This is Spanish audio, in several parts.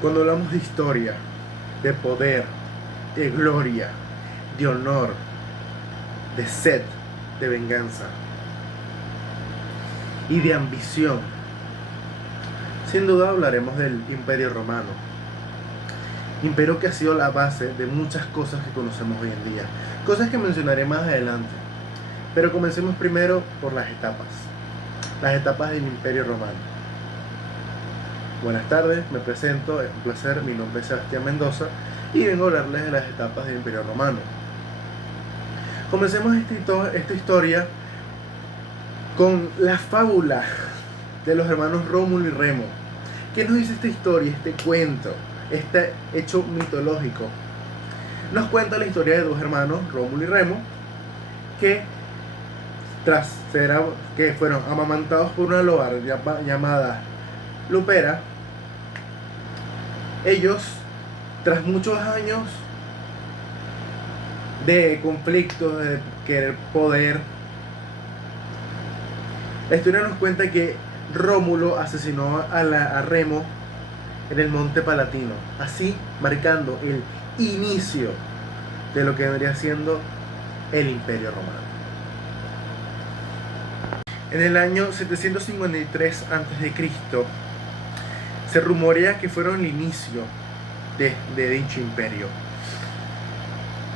Cuando hablamos de historia, de poder, de gloria, de honor, de sed, de venganza y de ambición, sin duda hablaremos del Imperio Romano. Imperio que ha sido la base de muchas cosas que conocemos hoy en día. Cosas que mencionaré más adelante. Pero comencemos primero por las etapas. Las etapas del Imperio Romano. Buenas tardes, me presento, es un placer, mi nombre es Sebastián Mendoza y vengo a hablarles de las etapas del Imperio Romano. Comencemos esta historia con la fábula de los hermanos Rómulo y Remo. ¿Qué nos dice esta historia, este cuento, este hecho mitológico? Nos cuenta la historia de dos hermanos, Rómulo y Remo, que fueron amamantados por una loba llamada Lupera. Ellos, tras muchos años de conflictos, de querer poder, la historia nos cuenta que Rómulo asesinó a Remo en el Monte Palatino, así marcando el inicio de lo que vendría siendo el Imperio Romano. En el año 753 a.C. se rumorea que fueron el inicio de dicho imperio.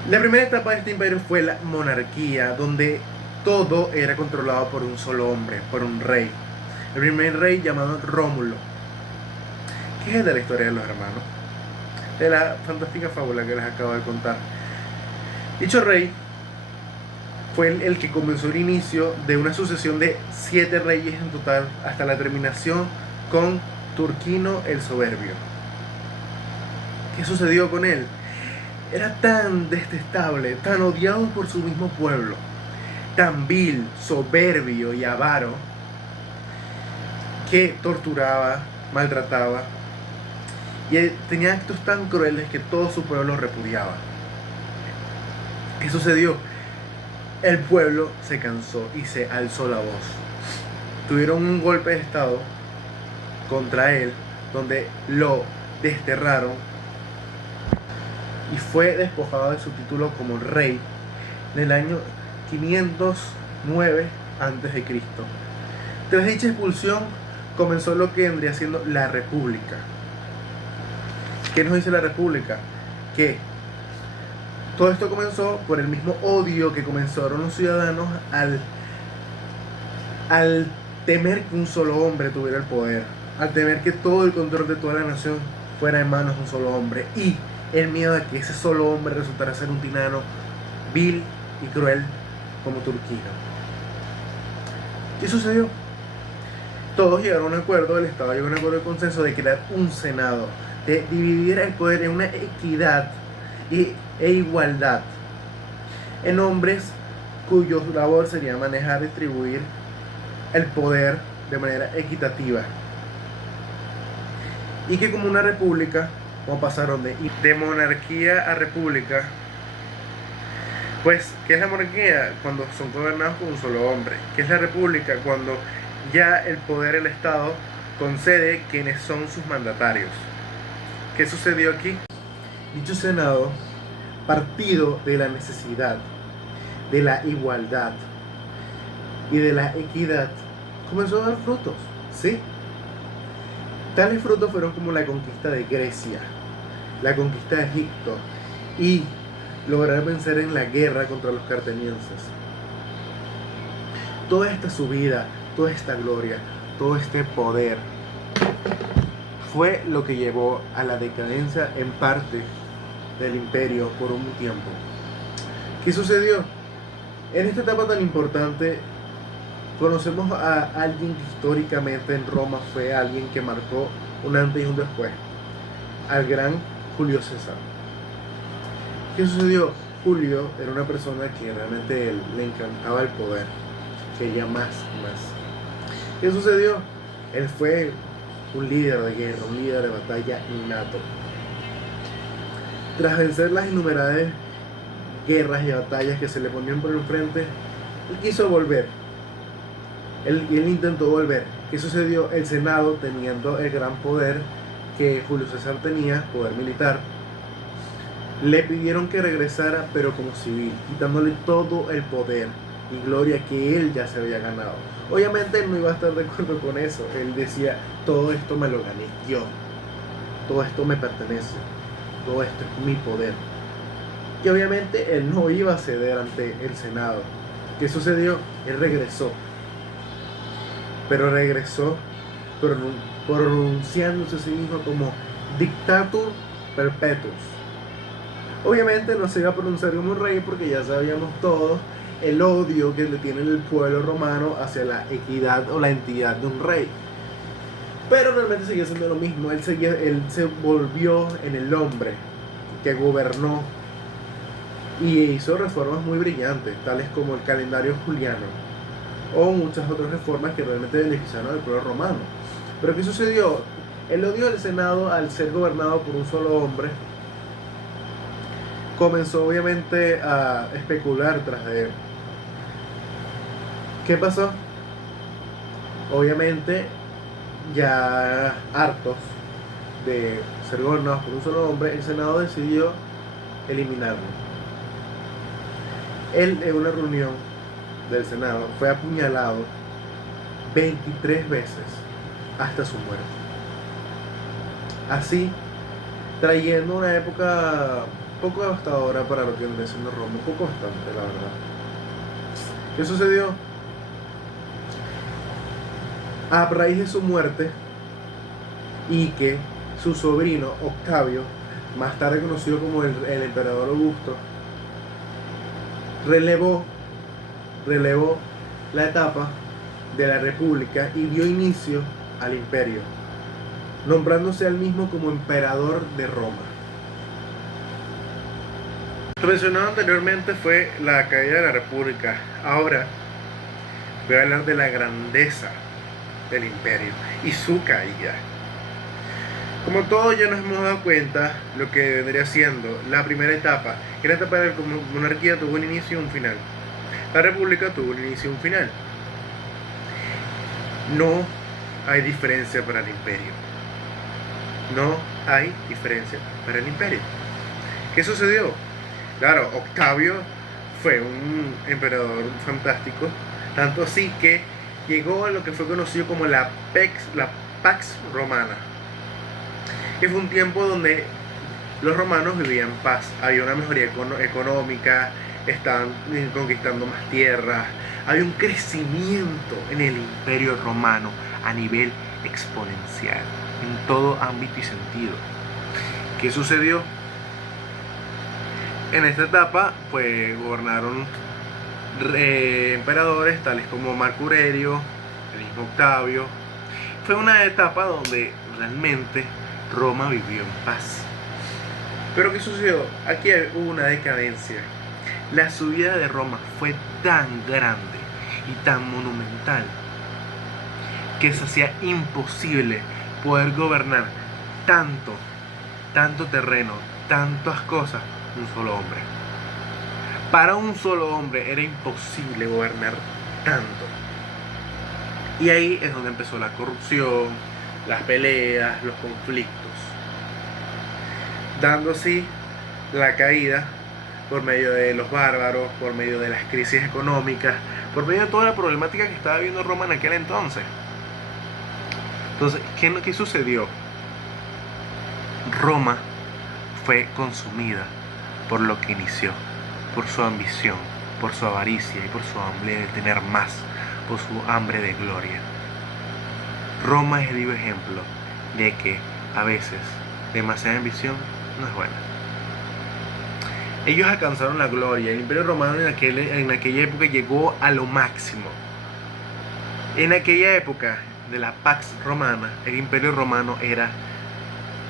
La primera etapa de este imperio fue la monarquía, donde todo era controlado por un solo hombre, por un rey. El primer rey llamado Rómulo. ¿Qué es de la historia de los hermanos? De la fantástica fábula que les acabo de contar. Dicho rey fue el que comenzó el inicio de una sucesión de 7 reyes en total, hasta la terminación con Turquino el Soberbio. ¿Qué sucedió con él? Era tan detestable, tan odiado por su mismo pueblo, tan vil, soberbio y avaro, que torturaba, maltrataba y tenía actos tan crueles que todo su pueblo repudiaba. ¿Qué sucedió? El pueblo se cansó y se alzó la voz. Tuvieron un golpe de estado contra él, donde lo desterraron y fue despojado de su título como rey en el año 509 a.C. Tras dicha expulsión comenzó lo que vendría siendo la República. ¿Qué nos dice la República? Que todo esto comenzó por el mismo odio que comenzaron los ciudadanos al temer que un solo hombre tuviera el poder, al temer que todo el control de toda la nación fuera en manos de un solo hombre, y el miedo a que ese solo hombre resultara ser un tirano vil y cruel como Turquino. ¿Qué sucedió? Todos llegaron a un acuerdo, el Estado llegó a un acuerdo de consenso de crear un Senado, de dividir el poder en una equidad e igualdad en hombres cuyo labor sería manejar y distribuir el poder de manera equitativa, y que como una república, como pasaron de monarquía a república, pues, ¿qué es la monarquía? Cuando son gobernados por un solo hombre. ¿Qué es la república? Cuando ya el poder del Estado concede quienes son sus mandatarios. ¿Qué sucedió aquí? Dicho Senado, partido de la necesidad, de la igualdad y de la equidad, comenzó a dar frutos, ¿sí? Tales frutos fueron como la conquista de Grecia, la conquista de Egipto y lograr vencer en la guerra contra los cartenienses. Toda esta subida, toda esta gloria, todo este poder fue lo que llevó a la decadencia en parte del imperio por un tiempo. ¿Qué sucedió? En esta etapa tan importante conocemos a alguien que históricamente en Roma fue alguien que marcó un antes y un después, al gran Julio César. ¿Qué sucedió? Julio era una persona que realmente le encantaba el poder, quería más y más. ¿Qué sucedió? Él fue un líder de guerra, un líder de batalla innato. Tras vencer las innumerables guerras y batallas que se le ponían por enfrente, él quiso volver. Él intentó volver. ¿Qué sucedió? El Senado, teniendo el gran poder que Julio César tenía, poder militar, le pidieron que regresara pero como civil, quitándole todo el poder y gloria que él ya se había ganado. Obviamente él no iba a estar de acuerdo con eso. Él decía, todo esto me lo gané yo, todo esto me pertenece, todo esto es mi poder. Y obviamente él no iba a ceder ante el Senado. ¿Qué sucedió? Él regresó, pero regresó pronunciándose a sí mismo como dictator perpetuus. Obviamente no se iba a pronunciar como un rey porque ya sabíamos todos el odio que le tiene el pueblo romano hacia la equidad o la entidad de un rey. Pero realmente seguía siendo lo mismo. Él se volvió en el hombre que gobernó y hizo reformas muy brillantes, tales como el calendario juliano o muchas otras reformas que realmente beneficiaron al pueblo romano. Pero ¿qué sucedió? El odio del Senado, al ser gobernado por un solo hombre, comenzó obviamente a especular tras de él. ¿Qué pasó? Obviamente, ya hartos de ser gobernados por un solo hombre, el Senado decidió eliminarlo. Él, en una reunión del Senado, fue apuñalado 23 veces hasta su muerte. Así, trayendo una época poco devastadora para lo que viene siendo Roma, un poco bastante, la verdad. ¿Qué sucedió? A raíz de su muerte, y que su sobrino Octavio, más tarde conocido como el emperador Augusto, relevó la etapa de la república y dio inicio al imperio, nombrándose él mismo como emperador de Roma. Lo mencionado anteriormente fue la caída de la república. Ahora voy a hablar de la grandeza del imperio y su caída. Como todos ya nos hemos dado cuenta, lo que vendría siendo la primera etapa, que la etapa de la monarquía tuvo un inicio y un final. La república tuvo un inicio y un final. No hay diferencia para el imperio. No hay diferencia para el imperio. ¿Qué sucedió? Claro, Octavio fue un emperador fantástico, tanto así que llegó a lo que fue conocido como la Pax Romana, que fue un tiempo donde los romanos vivían en paz, había una mejoría económica, estaban conquistando más tierras, había un crecimiento en el imperio romano a nivel exponencial, en todo ámbito y sentido. ¿Qué sucedió? En esta etapa, pues, gobernaron emperadores tales como Marco Aurelio, el mismo Octavio. Fue una etapa donde realmente Roma vivió en paz. Pero ¿qué sucedió? Aquí hubo una decadencia. La subida de Roma fue tan grande y tan monumental que se hacía imposible poder gobernar tanto terreno, tantas cosas, un solo hombre. Para un solo hombre era imposible gobernar tanto. Y ahí es donde empezó la corrupción, las peleas, los conflictos, dando así la caída por medio de los bárbaros, por medio de las crisis económicas, por medio de toda la problemática que estaba viviendo Roma en aquel entonces. Entonces, ¿qué sucedió? Roma fue consumida por lo que inició, por su ambición, por su avaricia y por su hambre de tener más, por su hambre de gloria. Roma es el vivo ejemplo de que a veces demasiada ambición no es buena. Ellos alcanzaron la gloria. El imperio romano en aquella época llegó a lo máximo. En aquella época de la Pax Romana, el imperio romano era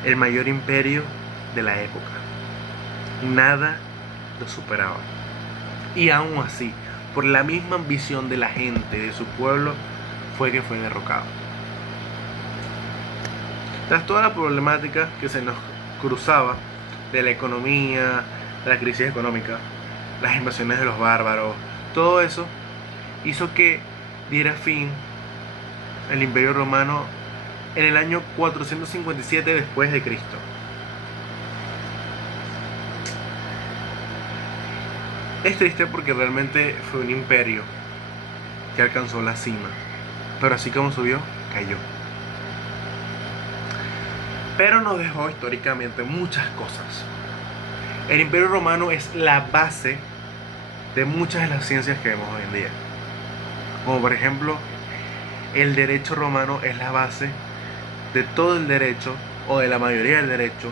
el mayor imperio de la época. Nada lo superaba. Y aún así, por la misma ambición de la gente, de su pueblo, fue que fue derrocado. Tras toda la problemática que se nos cruzaba de la economía, de la crisis económica, las invasiones de los bárbaros, todo eso hizo que diera fin el imperio romano en el año 457 después de Cristo. Es triste porque realmente fue un imperio que alcanzó la cima, pero así como subió, cayó. Pero nos dejó históricamente muchas cosas. El Imperio Romano es la base de muchas de las ciencias que vemos hoy en día. Como por ejemplo, el derecho romano es la base de todo el derecho, o de la mayoría del derecho,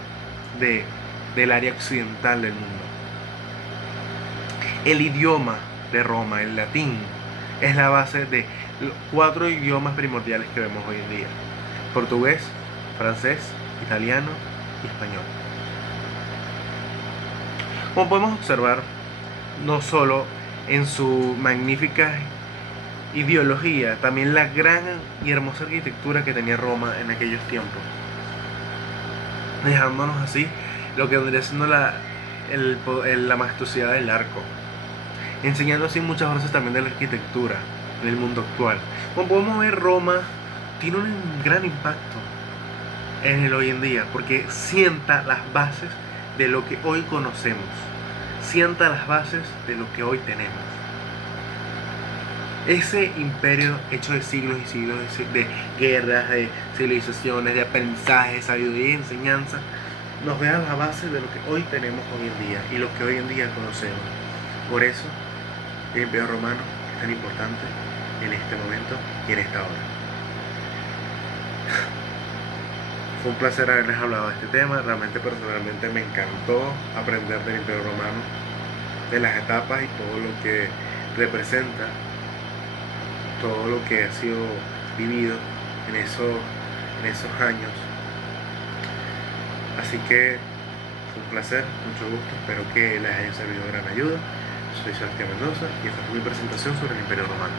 del área occidental del mundo. El idioma de Roma, el latín, es la base de los 4 idiomas primordiales que vemos hoy en día: portugués, francés, italiano y español. Como podemos observar, no solo en su magnífica ideología, también la gran y hermosa arquitectura que tenía Roma en aquellos tiempos, dejándonos así lo que vendría siendo la majestuosidad del arco, enseñando así muchas cosas también de la arquitectura en el mundo actual. Como podemos ver, Roma tiene un gran impacto en el hoy en día, porque sienta las bases de lo que hoy conocemos, sienta las bases de lo que hoy tenemos. Ese imperio hecho de siglos y siglos de guerras, de civilizaciones, de aprendizaje, de sabiduría y enseñanza, nos deja la base de lo que hoy tenemos hoy en día y lo que hoy en día conocemos. Por eso, el Imperio Romano es tan importante en este momento y en esta hora. Fue un placer haberles hablado de este tema. Realmente, personalmente, me encantó aprender del Imperio Romano, de las etapas y todo lo que representa, todo lo que ha sido vivido en esos años. Así que fue un placer, mucho gusto, espero que les haya servido de gran ayuda. Soy Sebastián Mendoza y esta fue mi presentación sobre el Imperio Romano.